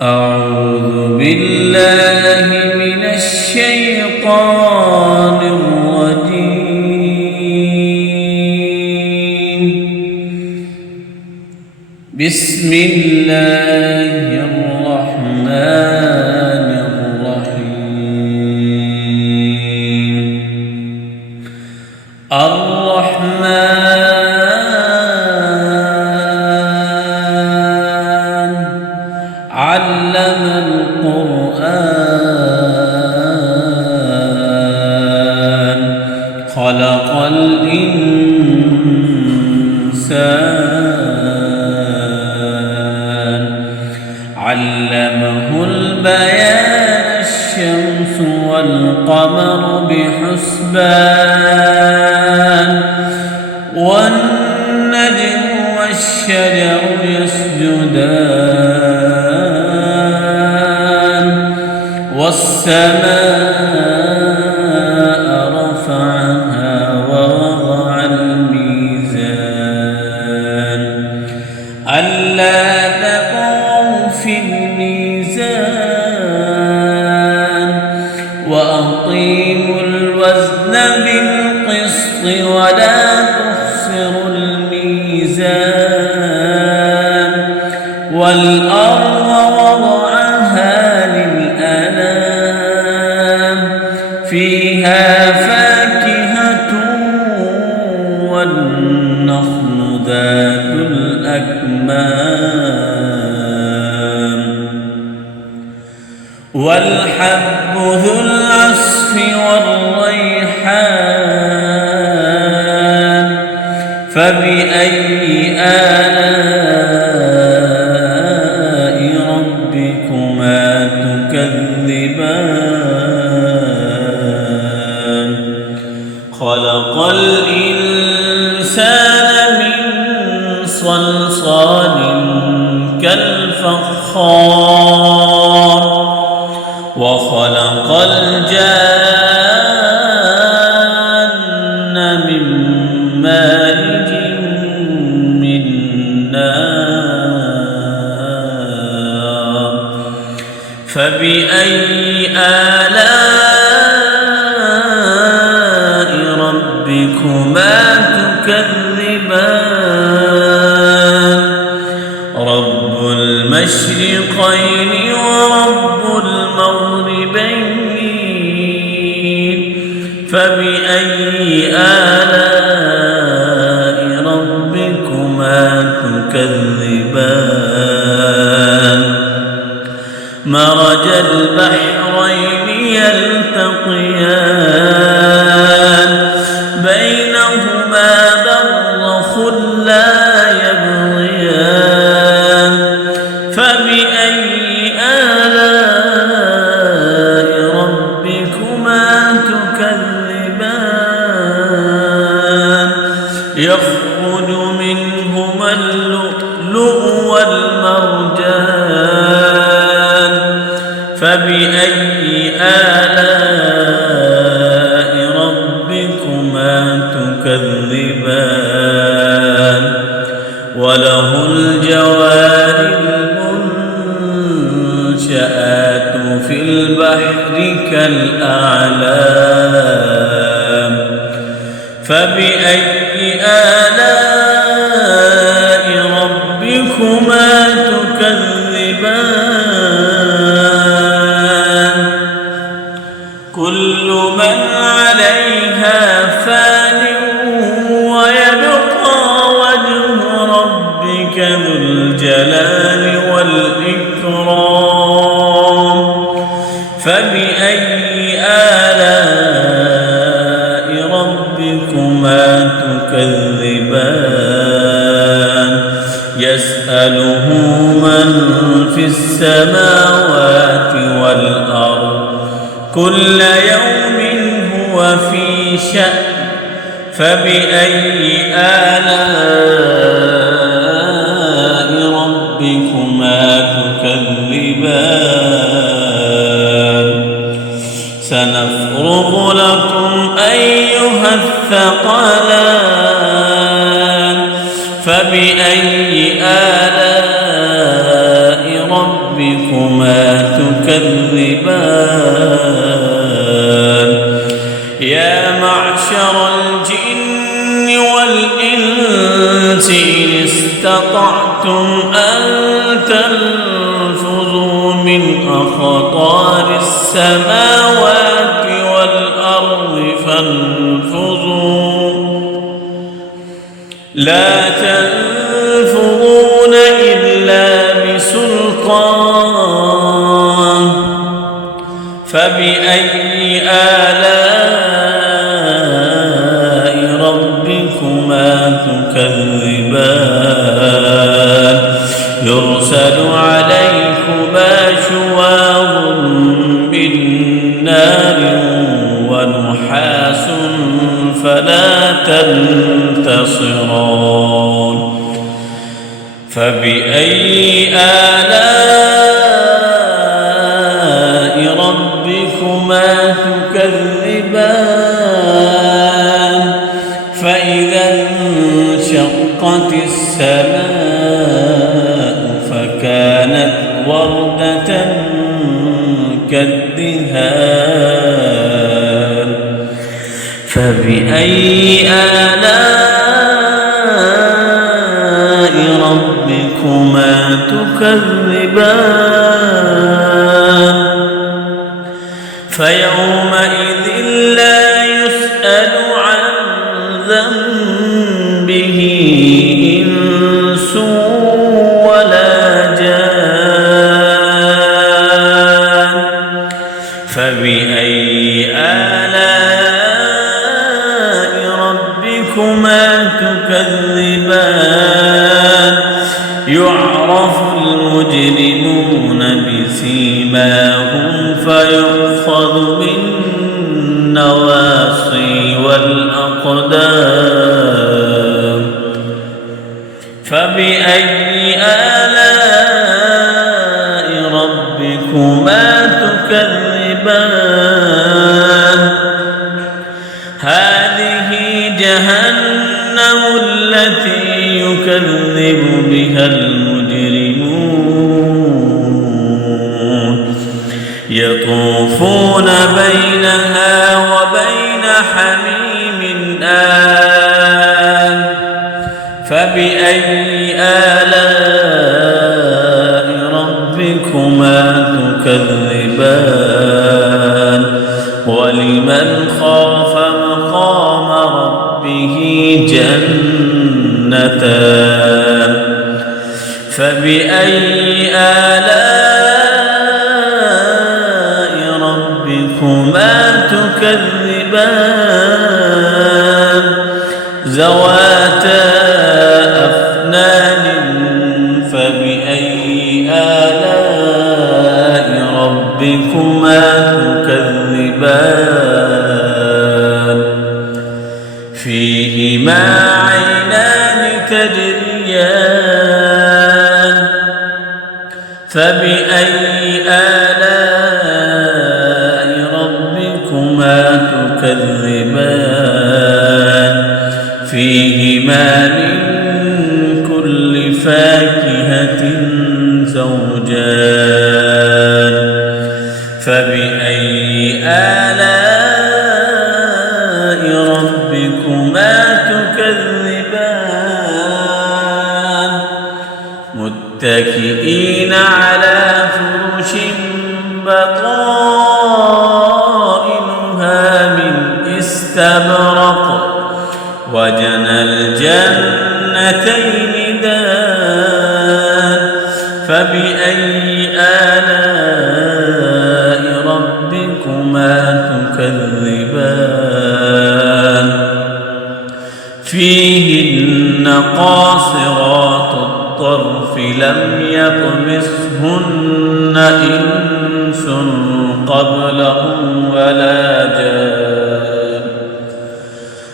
أعوذ بالله من الشيطان الرجيم. بسم الله الرحمن الرحيم. الرحمن علم القرآن خلق الإنسان علمه البيان الشمس والقمر بحسبان والنجم والشجر يسجدان والسماء رفعها ووضع الميزان ألا تطغوا في الميزان وأقيموا الوزن بالقسط ولا تخسروا الميزان والأرض وضعها للأنام فيها فاكهة والنخل ذات الأكمام والحب ذو العصف والريحان فبأي آلاء ربكما تكذبان خلق الإنسان من صلصال كالفخار وخلق الجان من مارج من نار فبأي آلاء ربكما تكذبان رب المشرقين ورب المغربين فبأي آلاء ربكما تكذبان مرج البحرين يلتقيان بينهما برزخ لا يبغيان فبأي آلاء ربكما تكذبان يخرج منهما اللؤلؤ والمرجان فبأي آلاء ربكما تكذبان وله الجوار المنشآت في البحر كالأعلام فبأي آلاء ربكما تكذبان كل من عليها فان ويبقى وجه ربك ذو الجلال والإكرام فبأي آلاء ربكما تكذبان يسأله من في السماوات والأرض كل يوم هو في شأن فبأي آلاء ربكما تكذبان سنفرغ لكم أيها الثقلان فبأي آلاء ربكما ربكما تكذبان يا معشر الجن والإنس إن استطعتم أن تنفذوا من أقطار السماوات والأرض فانفذوا لا تنفذون إلا بسلطان فبأي آلاء ربكما تكذبان يرسل عليكما شواظ من نار ونحاس فلا تنتصران فبأي آلاء ربكما تكذبان فإذا انشقت السماء فكانت وردة كالدهان فبأي آلاء ربكما تكذبان فيومئذ لا يسأل عن ذنبه إنس ولا جان فبأي آلاء ربكما تكذبان يعرف المجرمون بسيماهم فيؤخذ بالنواصي والأقدام فبأي آلاء ربكما تكذبان هذه جهنم التي يكذب بها المجرمون يطوفون بينها وبين حميم آن فبأي آلاء ربكما تكذبان ولمن خاف مقام ربه جنتان فبأي آلاء ربكما تكذبان ذواتا أفنان فبأي آلاء ربكما تكذبان فيهما عينان تجريان فبأي آلاء ربكما تكذبان فيهما من كل فاكهة زوجان فبأي آلاء ربكما تكذبان متكئين على فرش بطائنها من استبرق وجنى الجنتين دان فبأي آلاء ربكما تكذبان فيهن قاصرات الطرف لم يطمثهن إنس قبلهم ولا جان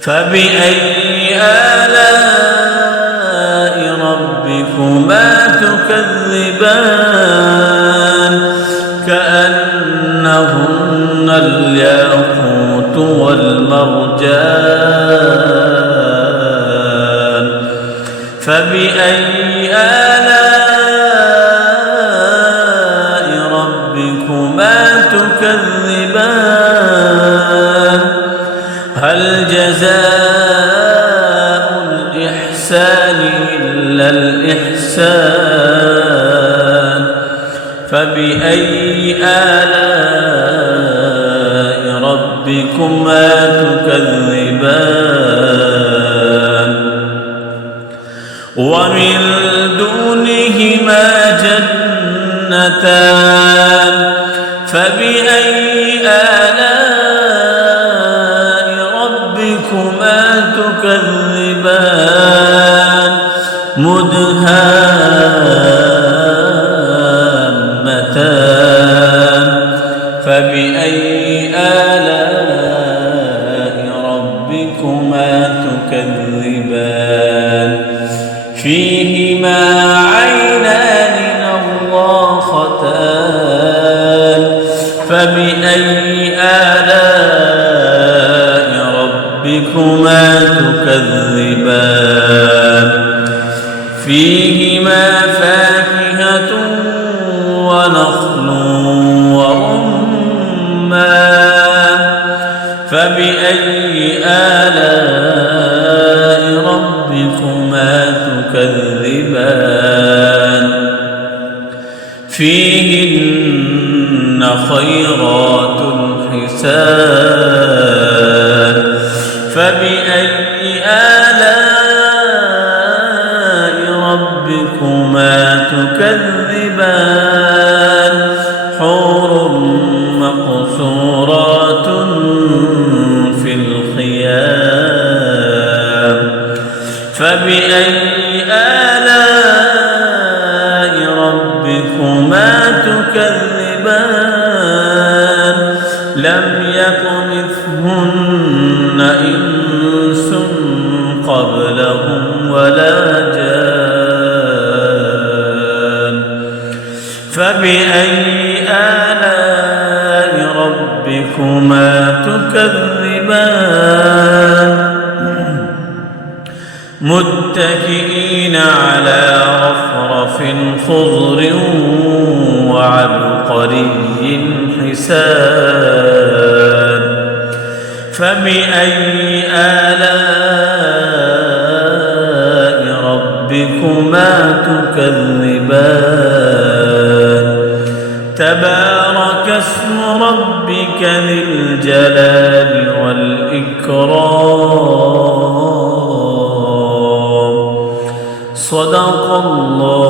فبأي آلاء ربكما تكذبان كأنهن الياقوت والمرجان فبأي آلاء فبأي آلاء ربكما تكذبان ومن دونهما جنتان فبأي آلاء ربكما تكذبان مدهامتان فبأي آلاء ربكما تكذبان فيهما عينان نضاختان فبأي آلاء ربكما تكذبان فيهما فاكهة ونخل ورمان فبأي آلاء ربكما تكذبان فيهن خيرات حسان فبأي آلاء ربكما تكذبان حور مقصورات في الخيام فبأي آلاء ربكما تكذبان لم يطمثهن إنس قبلهم ولا جان فبأي آلاء ربكما تكذبان متكئين على رفرف خضر وعبقري حسان فبأي آلاء ربكما تكذبان تبارك اسم ربك ذي الجلال والإكرام صدق الله